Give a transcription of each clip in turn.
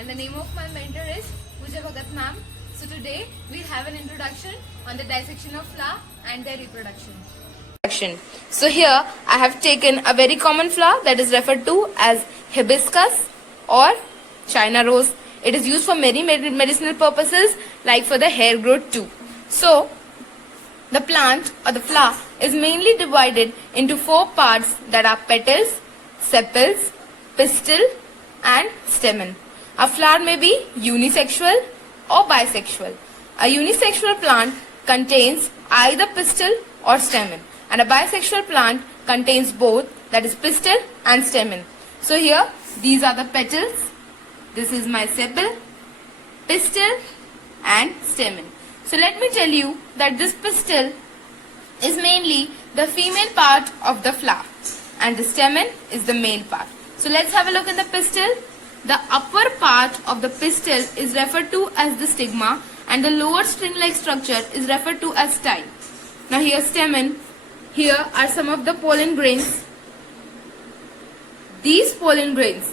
and the name of my mentor is Pooja Bhagat ma'am. So today we'll have an introduction on the dissection of flower and their reproduction. So here I have taken a very common flower that is referred to as hibiscus or China rose. It is used for many medicinal purposes like for the hair growth too. So the plant or the flower is mainly divided into four parts that are petals, sepals, pistil and stamen. A flower may be unisexual or bisexual. A unisexual plant contains either pistil or stamen, and a bisexual plant contains both, that is pistil and stamen. So here these are the petals, this is my sepal, pistil and stamen. So let me tell you that this pistil is mainly the female part of the flower and the stamen is the male part. So let's have a look at the pistil. The upper part of the pistil is referred to as the stigma and the lower string-like structure is referred to as style. Now here stamen, here are some of the pollen grains. These pollen grains,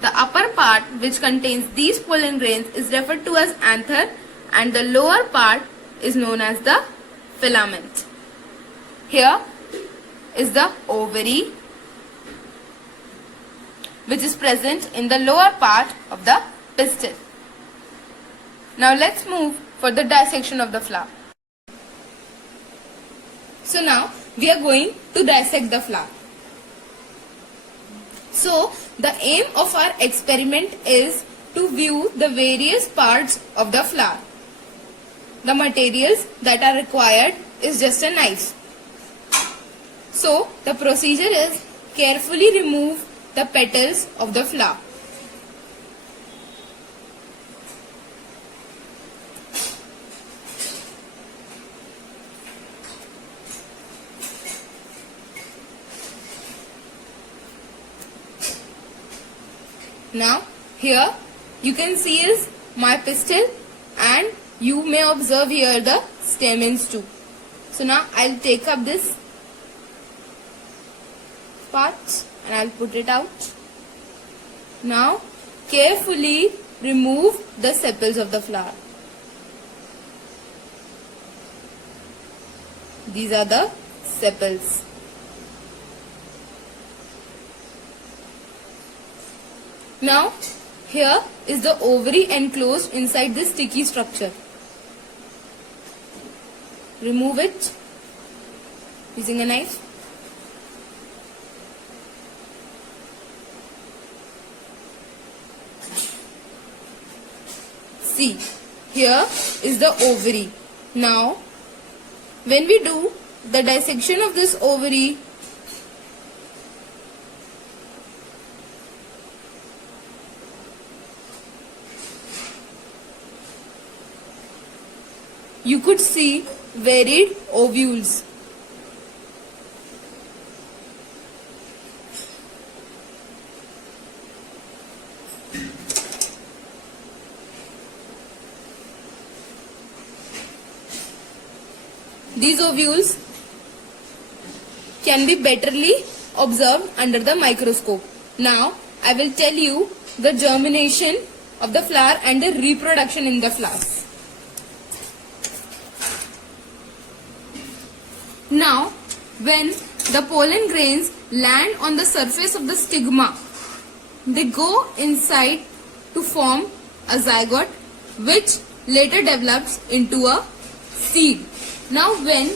the upper part which contains these pollen grains is referred to as anther and the lower part is known as the filament. Here is the ovary which is present in the lower part of the pistil. Now let's move for the dissection of the flower. So now we are going to dissect the flower. So the aim of our experiment is to view the various parts of the flower. The materials that are required is just a knife. So the procedure is carefully remove the petals of the flower. Now here you can see is my pistil and you may observe here the stamens too. So now I'll take up this part and I'll put it out. Now carefully remove the sepals of the flower. These are the sepals. Now here is the ovary enclosed inside this sticky structure. Remove it using a knife. See, here is the ovary. Now, when we do the dissection of this ovary, you could see varied ovules. These ovules can be betterly observed under the microscope. Now, I will tell you the germination of the flower and the reproduction in the flowers. Now, when the pollen grains land on the surface of the stigma, they go inside to form a zygote which later develops into a seed. Now when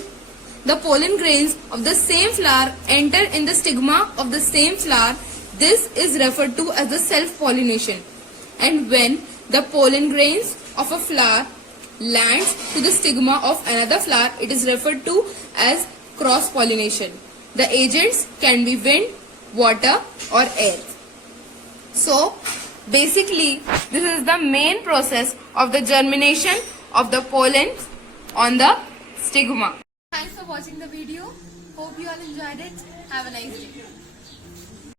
the pollen grains of the same flower enter in the stigma of the same flower, this is referred to as the self-pollination. And when the pollen grains of a flower lands to the stigma of another flower, it is referred to as cross-pollination. The agents can be wind, water or air. So basically this is the main process of the germination of the pollen on the stigma. Thanks for watching the video. Hope you all enjoyed it. Have a nice day.